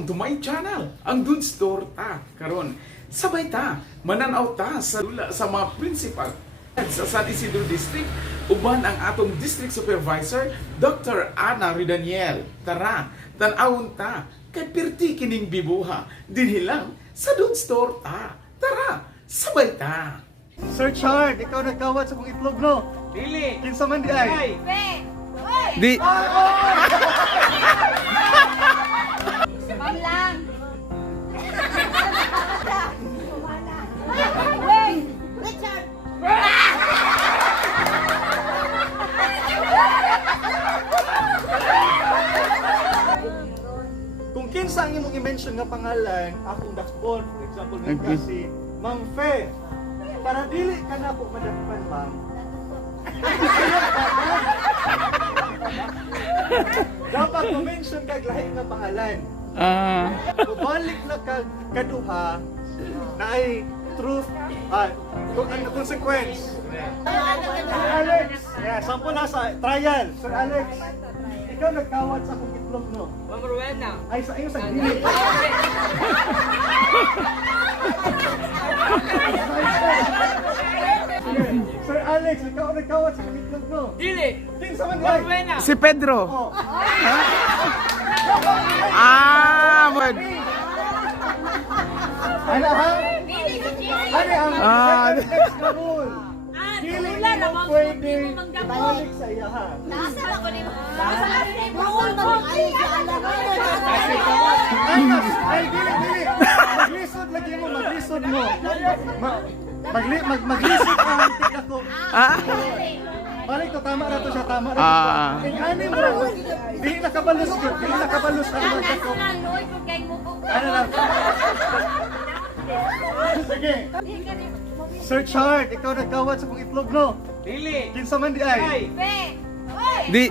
welcome to my channel, ang Good Store ta. Karon, sabay ta, mananaw ta sa dula sa mga principal sa San Isidro District, uban ang atong District Supervisor, Dr. Ana Ridaniel. Tara, tanawon ta, kay pirti kining bibuha, dinhilang sa Good Store ta. Tara, sabay ta. Sir Chard, ikaw nagkawat sa kong itlog, no? Dili. Kinsa man di ay? Di. Ma'am lang. Wait! Richard! Kung kinsa ang imong i-mention nga pangalan, akong dakpon, for example, nga si Ma'am Fe. Para dili ka na po madakpan, ma'am. Dapat ma-mention kag lahi nga pangalan. Balik na kag kaduha na ay truth consequence. Sir Alex, sample na sa trial. Sir Alex, ikaw nagkawat sa akong itlog, no? Ma'am Rowena. Ay, sa iyo sa dili. Sir Alex, ikaw nagkawat sa akong itlog, no? Dili. Kinsa man di Ma'am ay? Rowena. Si Pedro. Oh. Man. Ano ha? Ano ang next na rule? Dili mo pwede balik sa iya, ha? Nasa ako ni Bawal ba ang ay Ay, dili. Maglisod lagi mo, maglisod mo. Maglisod ang antik ako. Balik to, tama na to siya, tama na to. Ani mo, dili nakabalus ko, dili nakabalus ang antik ko. Ano lang? Sige. Sir Chard, ikaw nagkawat sa kong itlog, no? Dili. Kinsa man di ay? Di.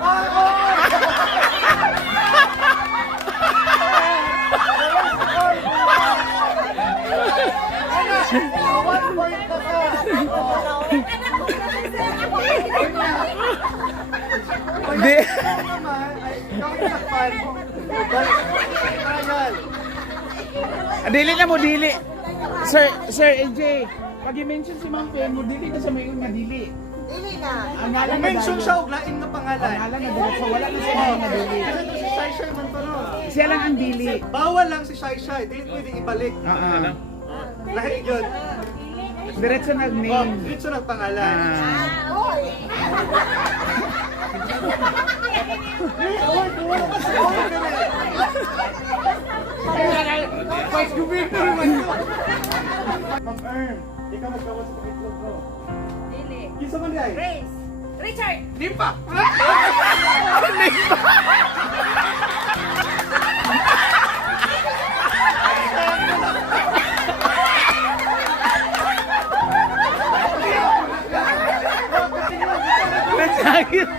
One point na ka. Di. Naman, ay ikaw yung nakpan. Balik sa trial. Dili na mo, dili. Sir AJ, pag i-mention si Ma'am Pen mo, dili ka sa mayon nga dili. Dili na. Ang ngalan Kung mention siya og lain nga pangalan. Ang ngalan nga dili. So wala na siya nga dili. Kasi to si Shai Shai man to, no? Siya lang ang dili. Bawal lang si Shai Shai, dili pwedeng ibalik. Lahi yun. Diretso Oh, nag-name. dito na pangalan. Oy. Vice Governor man to. Ma'am Ern, ikaw nagkawat sa itlog, no? Dili. Kinsa man di ay? Grace. Richard. Di pa. Nagsagit.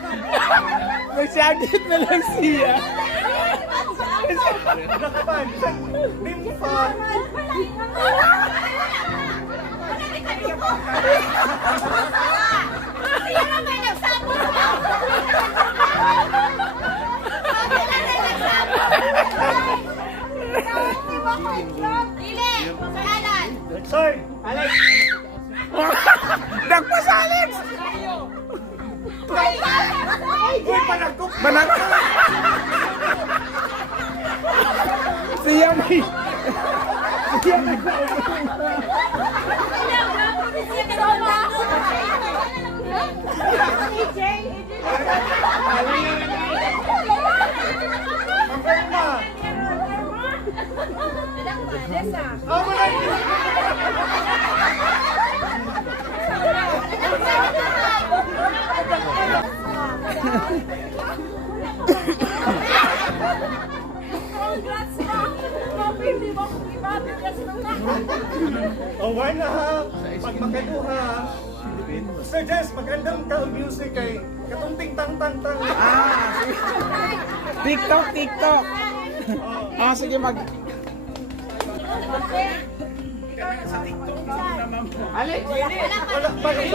Nagsagit na lang siya. Nakapan, name pa. Siya na may nagsabot. Dili. Kanan. Sir, Alex. Nagpas Alex. uy, panagkok. Manang. Siya may. Siya may. Ma'am Erna. Oh, wala. Oh, why na ha? Pag makaduha. Sir Jess, magandang ka-music kay katong ting tang tang tang. TikTok, TikTok. Sige mag. Sa TikTok naman. Alex, Wala pa rin.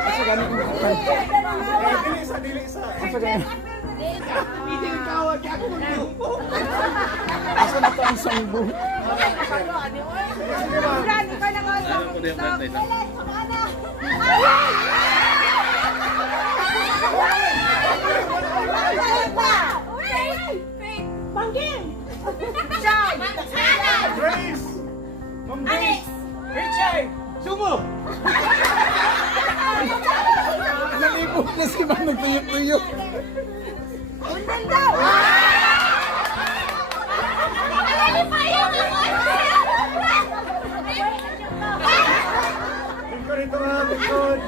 Kasi ganun ko makapal. Dili isa. Hindi kawag ako. isang buhok. Brani ka na nga sa TikTok. Bangging! Shy! Grace! Ma'am Alex! Grace! Richard! Sumo! Nalipot na si Ma'am, nagtuyok-tuyok. Undang daw! Tingko rito mga tingkod!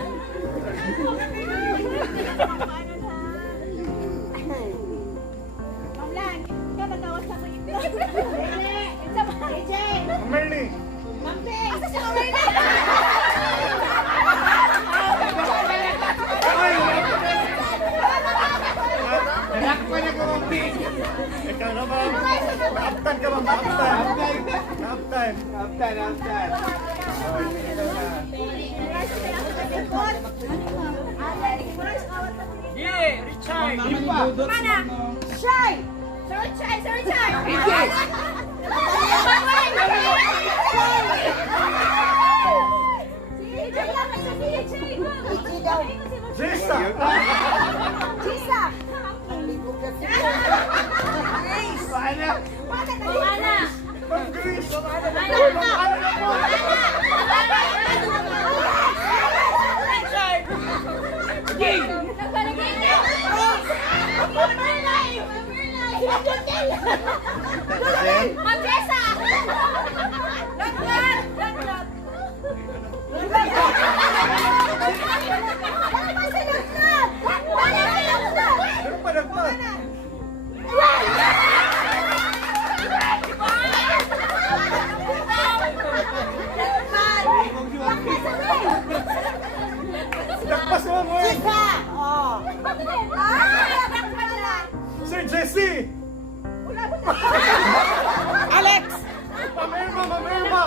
Mamlan, ka natawas sa mga ito. It's a AJ! Ma'am Merly! Mampi! Asa siya Merly? Nakakpa na ka Ma'am Ping! Ikaw na ba? Naaptan ka Ma'am, naaptan! Naaptan! Yeah, Richard. Mana? Shy! Sir Chai! Sir Chai! Si AJ lang! Si AJ! Jessa! Chisa! Grace! Paano? Mana? Ma'am Grace! Ano pa nagpa? Nagpas mo mo eh! Sir Jesse! Alex! Mamerma! Mamerma!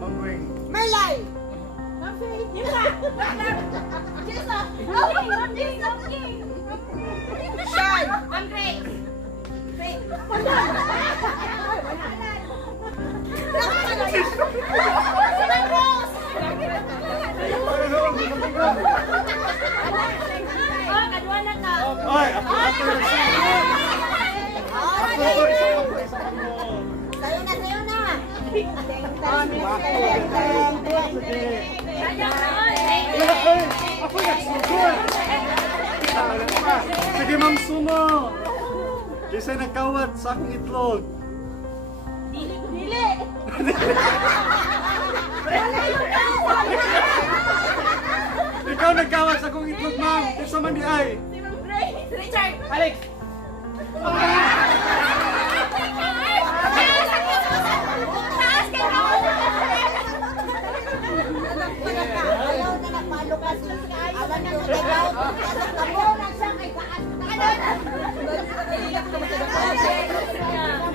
Ma'am Wing! Merlay! Sean! I'm Grace! Grace! Ay! Ako yung Sayo na, sayo na! Ako nagsugod! Sige Ma'am Sumo! Kasi nagkawat sa aking itlog. Dili! Ikaw nagkawat sa akong itlog, Ma'am! Kesa man di ay! Richard! Alex. Taas ka na! Ayaw na nagpalo kasi. Awan na nagagaw. Ako na siya kay taas.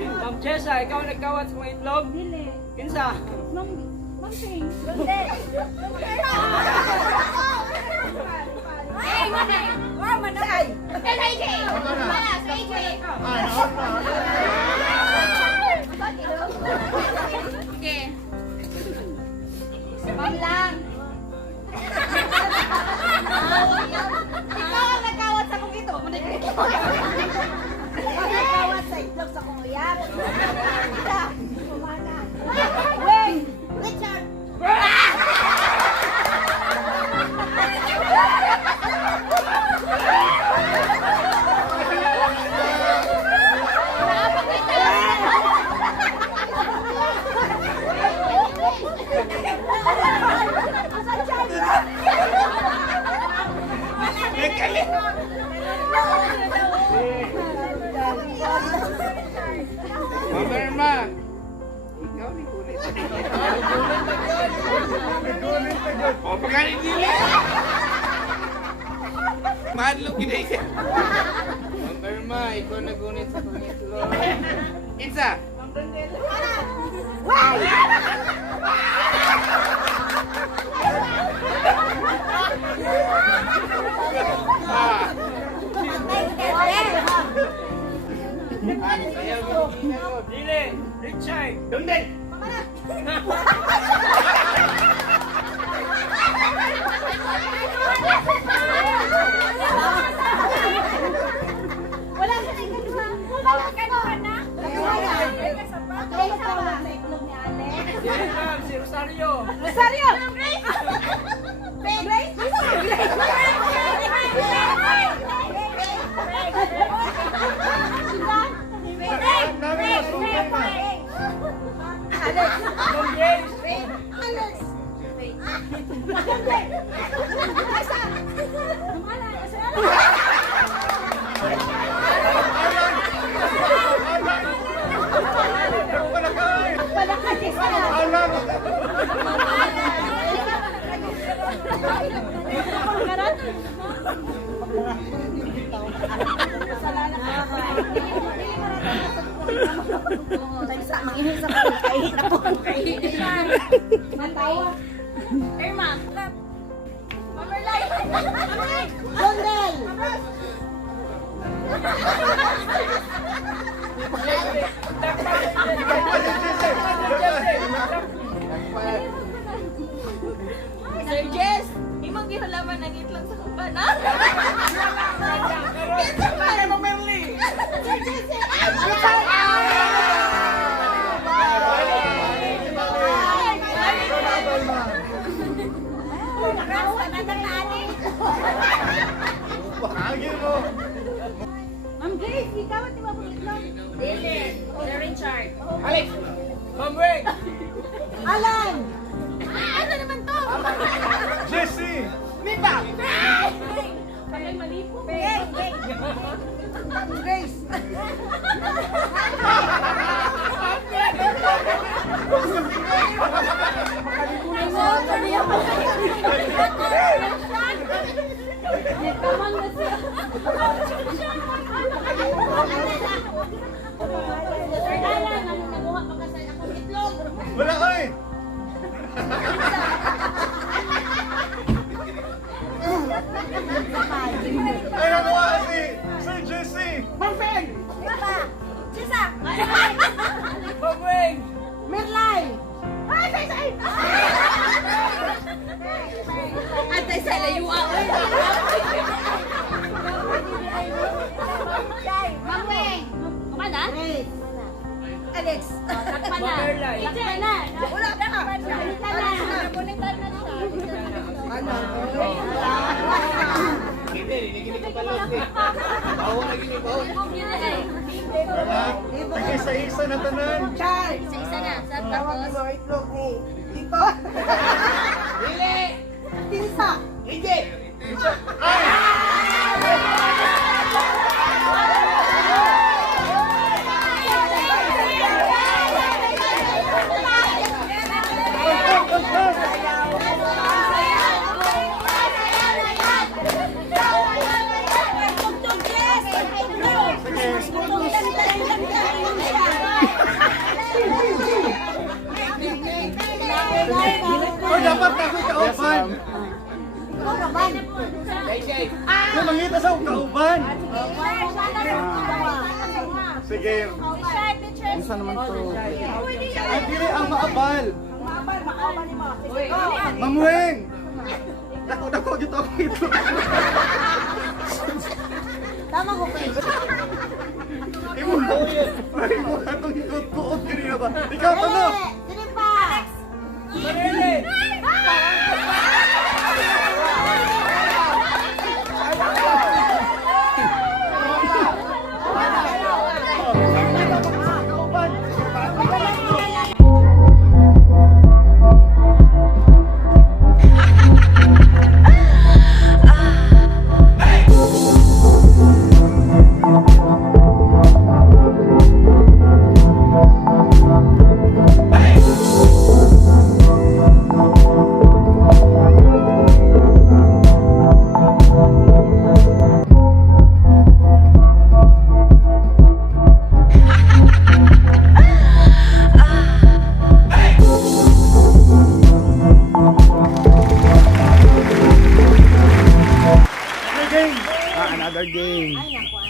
Ma'am Chesa, ikaw nagkawat sa mga itlog? Dili. Kinsa? Mamsing. Hindi. Ay, manay! Wow, manay! Kaya AJ! Malas, AJ! Okay. Ma'am lang. Ikaw ang nagkawat sa kong ito. Nagkawat sa itlog sa kong uyat. Wait! Richard! Mamerma! Ikaw ni kulit. O, pagkanin dili! Mahadlok gina ikaw. Mamerma, ikaw nagunit sa pangitlog. Insa! Wow! Dili, Richard. Wala ka na ikalma. Wala ka na. Patay sa iklog ni Ate. Dili lang, si Rosario. Rosario! Grace! Grace? Alex! James. Alex! Asa? Mangihin sa kain ako. Matawa. Irma. Mamerlay. Gondel. Sir Jess, imong gihalaman ang itlang sa kumpana. Para mo Merly. Sir Jess. Ma'am Grace, ikaw at iba pong itlog. Dili, Sir Richard. Alex. Ma'am Weng. Alan! Ano naman to? Jesse! Mita! Kaya malipo. Grace! Nagkamang na siya. Sir Alan, ano nakuha pa ka sa akong itlog? Wala ko eh! Ay, nakuha si Sir Jesse! Marcel! Papa! Sisa! Ma'am Weng. Merlay! Ay, say! Antay sa layua! Ma'am Weng! Kumana? Alex! Takpan na! Mamerlay. Takpan na! Wala ka! Palitan na! Palitan na siya! Nag-isa-isa na tanan! Isa na! Sa tapos? Dito. Dili. Tinsa. Hindi. Oh, dapat kasi kauban! Kung mangita sa kauban! Sige. Isa naman to. Ay, dili ang maabal! Mamueng! Dako dito ako ito. Tama ko pa. Imo atong ikot-kuot kanina ba? Ikaw to no! Sino pa? Marili. Another game. Ay, naku.